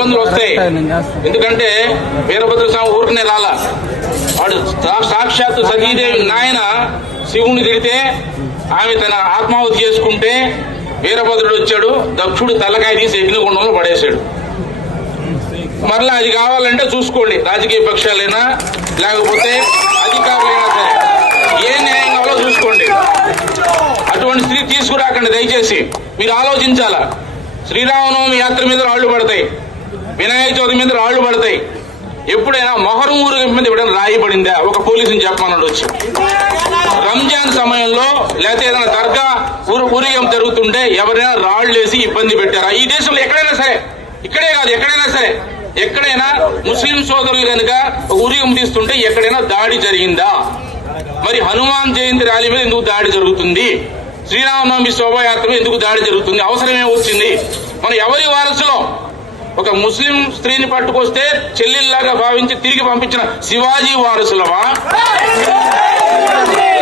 ఇబ్బందులు వస్తాయి. ఎందుకంటే వీరభద్ర స్వామి ఊరికనే రాలా వాడు సాక్షాత్తు సతీదేవి నాయన శివుని తిడితే ఆమె తన ఆత్మాహుతి చేసుకుంటే వీరభద్రుడు వచ్చాడు దక్షుడు తలకాయ తీసి అగ్నిగుండంలో పడేశాడు. మరలా అది కావాలంటే చూసుకోండి రాజకీయ పక్షాలైనా లేకపోతే అధికారులైనా సరే. ఏ న్యాయం కావాలో చూసుకోండి. అటువంటి స్థితి తీసుకురాకండి దయచేసి. మీరు ఆలోచించాలా? శ్రీరామనవమి యాత్ర మీద రాళ్ళు పడతాయి. వినాయక చవితి మీద రాళ్ళు పడతాయి. ఎప్పుడైనా మొహరం ఊరు మీద ఎప్పుడైనా రాయబడిందా ఒక పోలీసుని చెప్పమన్నాడు వచ్చి రంజాన్ సమయంలో లేకపోతే ఏదైనా దర్గా ఊరు ఊరియం జరుగుతుంటే ఎవరైనా రాళ్ళు వేసి ఇబ్బంది పెట్టారా? ఈ దేశంలో ఎక్కడైనా సరే ఇక్కడే కాదు ఎక్కడైనా సరే ఎక్కడైనా ముస్లిం సోదరులు కనుక ఊరేగం తీస్తుంటే ఎక్కడైనా దాడి జరిగిందా? మరి హనుమాన్ జయంతి ర్యాలీ మీద ఎందుకు దాడి జరుగుతుంది? శ్రీరామనవమి శోభాయాత్ర ఎందుకు దాడి జరుగుతుంది? అవసరమే వచ్చింది? మనం ఎవరి వారసులో ఒక ముస్లిం స్త్రీని పట్టుకొస్తే చెల్లెల్లాగా భావించి తిరిగి పంపించిన శివాజీ వారసులమా?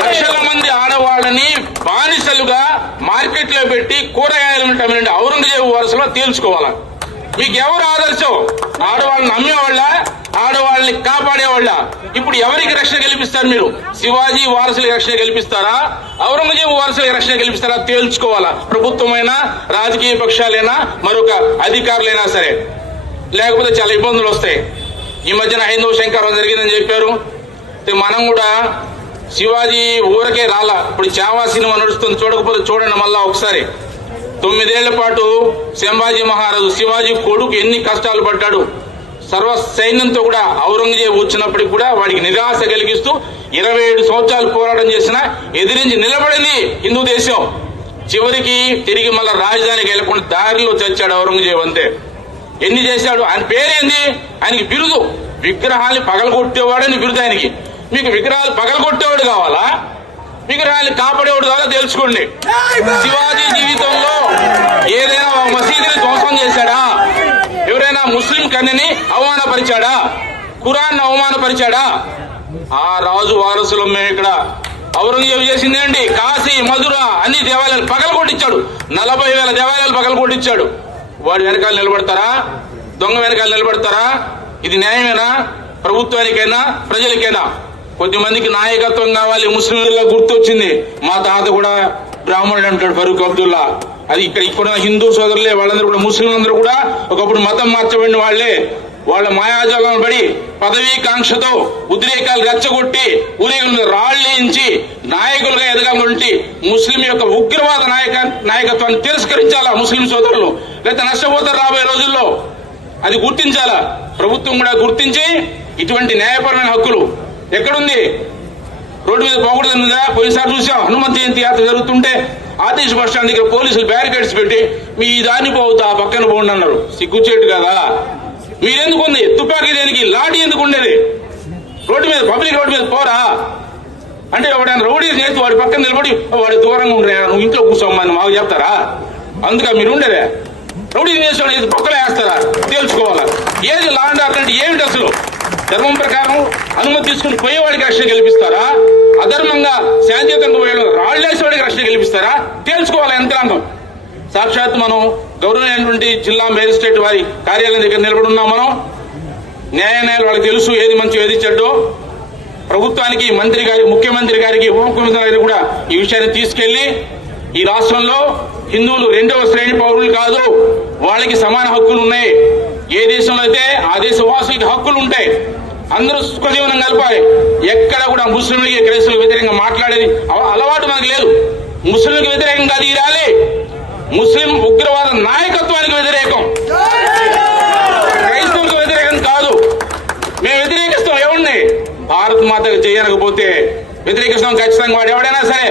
లక్షల మంది ఆడవాళ్ళని బానిసలుగా మార్కెట్లో పెట్టి కూరగాయలు అమ్మిన ఔరంగజేబు వారసులో తేల్చుకోవాలా మీకు ఎవరు ఆదర్శం ఆడవాళ్ళని అమ్మేవాళ్ళ ఆడవాళ్ళని కాపాడేవాళ్ళ. ఇప్పుడు ఎవరికి రక్షణ కల్పిస్తారు మీరు? శివాజీ వారసులకు రక్షణ కల్పిస్తారా ఔరంగజేబు వారసులకి రక్షణ కల్పిస్తారా తేల్చుకోవాలా. ప్రభుత్వమైనా రాజకీయ పక్షాలైనా మరొక అధికారులైనా సరే. లేకపోతే చాలా ఇబ్బందులు వస్తాయి. ఈ మధ్యన హైందవ శంకరం జరిగిందని చెప్పారు. మనం కూడా శివాజీ ఊరకే రాలా. ఇప్పుడు చావా సినిమా నడుస్తుంది. చూడకపోతే చూడండి మళ్ళా ఒకసారి. తొమ్మిదేళ్ళ పాటు శంభాజీ మహారాజు శివాజీ కొడుకు ఎన్ని కష్టాలు పడ్డాడు. సర్వ సైన్యంతో కూడా ఔరంగజేబు వచ్చినప్పటికి కూడా వాడికి నిరాశ కలిగిస్తూ ఇరవై ఏడు సంవత్సరాలు పోరాటం చేసిన ఎదిరించి నిలబడింది హిందూ దేశం. చివరికి తిరిగి మళ్ళా రాజధానికి వెళ్ళకుండా దారిలో చచ్చాడు ఔరంగజేబు అంతే. ఎన్ని చేశాడు? ఆయన పేరేంది ఆయనకి బిరుదు. విగ్రహాన్ని పగలగొట్టేవాడని బిరుదు ఆయనకి. మీకు విగ్రహాలు పగలగొట్టేవాడు కావాలా? విగ్రహాన్ని కాపాడేవాడు కావాలా తెలుసుకోండి. శివాజీ జీవితంలో ఏదైనా మసీదుని ధ్వంసం చేశాడా? ముస్లిం కన్యని అవమానపరిచాడా? ఖురాన్ అవమానపరిచాడా? ఆ రాజు వారసులం మేము ఇక్కడ ఔరంగజేబు చేసిందేంటి కాశీ మధుర అన్ని దేవాలయాలు పగలగొట్టించాడు నలభై వేల దేవాలయాలు పగలగొట్టించాడు వాడు వెనకాల నిలబడతారా? దొంగ వెనకాల నిలబడతారా? ఇది న్యాయమేనా? ప్రభుత్వానికైనా ప్రజలకైనా? కొద్దిమందికి నాయకత్వం కావాలి ముస్లింలుగా గుర్తొచ్చింది. మా తాత కూడా బ్రాహ్మణుడు అంటాడు ఫరూక్ అబ్దుల్లా. అది ఇక్కడ ఇక్కడ హిందూ సోదరులే వాళ్ళందరూ కూడా ముస్లింలందరూ కూడా ఒకప్పుడు మతం మార్చబడిన వాళ్ళే. వాళ్ళ మాయాజాలం పడి పదవీ కాంక్షతో ఉద్రేకాలు రెచ్చగొట్టి ఊరేగుల మీద నాయకులుగా ఎదగాలంటే ముస్లిం యొక్క ఉగ్రవాద నాయక నాయకత్వాన్ని తిరస్కరించాలా ముస్లిం సోదరులు? లేకపోతే నష్టపోతారు రాబోయే రోజుల్లో? అది గుర్తించాలా? ప్రభుత్వం కూడా గుర్తించి ఇటువంటి న్యాయపరమైన హక్కులు ఎక్కడుంది? రోడ్డు మీద పోకూడదు పోయినసారి చూసాం హనుమంత్ జయంతి యాత్ర జరుగుతుంటే ఆర్టీసీ బస్ స్టాండ్ దగ్గర పోలీసులు బ్యారికేడ్స్ పెట్టి మీ దాన్ని పోతా ఆ పక్కన పోండి అన్నారు. సిగ్గుచేటు కదా? మీరెందుకు ఉంది? తుపాకీ దేనికి? లాఠీ ఎందుకు ఉండేది? రోడ్డు మీద పబ్లిక్ రోడ్డు మీద పోరా? అంటే ఎవడైనా రౌడీ చేసి వాడి పక్కన నిలబడి వాడి దూరంగా ఉండే నువ్వు ఇంట్లో కూర్చోమని మాకు చెప్తారా? అందుకే మీరు ఉండేదే. రౌడీ చేసిన ఇది పక్కలో వేస్తారా? తెలుసుకోవాలా ఏది లాండ్ అంటే ఏమిటి అసలు? ధర్మం ప్రకారం అనుమతి తీసుకుని పోయేవాడికి రక్షణ కల్పిస్తారా? అధర్మంగా శాంతియుతంగా పోయే రాళ్ళేసేవాడికి రక్షణ కల్పిస్తారా? తేల్చుకోవాలి యంత్రాంగం సాక్షాత్ మనం గౌరవమైనటువంటి జిల్లా మేజిస్ట్రేట్ వారి కార్యాలయం దగ్గర నిలబడి ఉన్నాం మనం. న్యాయ న్యాయాలు వాళ్ళకి తెలుసు ఏది మంచి ఏది చెడ్డో. ప్రభుత్వానికి మంత్రి గారి ముఖ్యమంత్రి గారికి ఉప ముఖ్యమంత్రి గారికి కూడా ఈ విషయాన్ని తీసుకెళ్ళి ఈ రాష్ట్రంలో హిందువులు రెండవ శ్రేణి పౌరులు కాదు వాళ్ళకి సమాన హక్కులు ఉన్నాయి. ఏ దేశంలో అయితే ఆ దేశ వాసులకి హక్కులు ఉంటాయి. అందరూ సుఖజీవనం కలపాలి ఎక్కడ కూడా ముస్లింలకి క్రైస్తవులకు వ్యతిరేకంగా మాట్లాడేది అలవాటు మనకు లేదు. ముస్లింలకు వ్యతిరేకంగా తీరాలి ముస్లిం ఉగ్రవాద నాయకత్వానికి వ్యతిరేకం. క్రైస్తవులకు వ్యతిరేకం కాదు. మేము వ్యతిరేకిస్తాం ఎవరిని? భారత్ మాతకు చేయకపోతే వ్యతిరేకిస్తాం ఖచ్చితంగా వాడు ఎవడైనా సరే.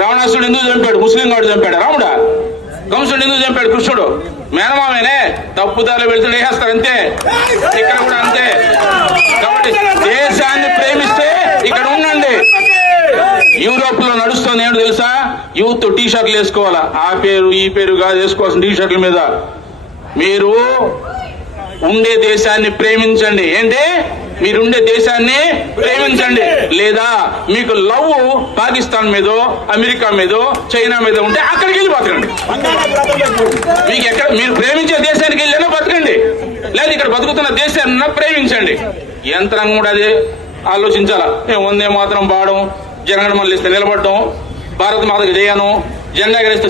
రావణాసుడు ఎందుకు చంపాడు? ముస్లిం వాడు చంపాడు? రాముడా? కంసుడు ఎందుకు చంపాడు? కృష్ణుడు? మేనమామేనే? తప్పుదారులు వెళ్తుంటే వేసేస్తారు అంతే. ఇక్కడ కూడా అంతే కాబట్టి దేశాన్ని ప్రేమిస్తే ఇక్కడ ఉండండి యూరోప్లో నడుస్తుంది ఏంటో తెలుసా? యూత్ టీ షర్ట్లు వేసుకోవాలా? ఆ పేరు ఈ పేరు కాదు వేసుకోవాల్సిన టీ షర్ట్ల మీద. మీరు ఉండే దేశాన్ని ప్రేమించండి. ఏంటి? మీరుండే దేశాన్ని ప్రేమించండి. లేదా మీకు లవ్ పాకిస్తాన్ మీదో అమెరికా మీదో చైనా మీద ఉంటే అక్కడికి వెళ్ళి బతకండి. మీకు ఎక్కడ మీరు ప్రేమించే దేశానికి వెళ్ళినా బతకండి. లేదా ఇక్కడ బతుకుతున్న దేశాన్ని ప్రేమించండి. యంత్రం కూడా అదే ఆలోచించాలా? మేము వందే మాత్రం పాడడం జనగణ మళ్ళీ నిలబడటం. భారత మాత విజయాను జెండా ఎగరేస్తే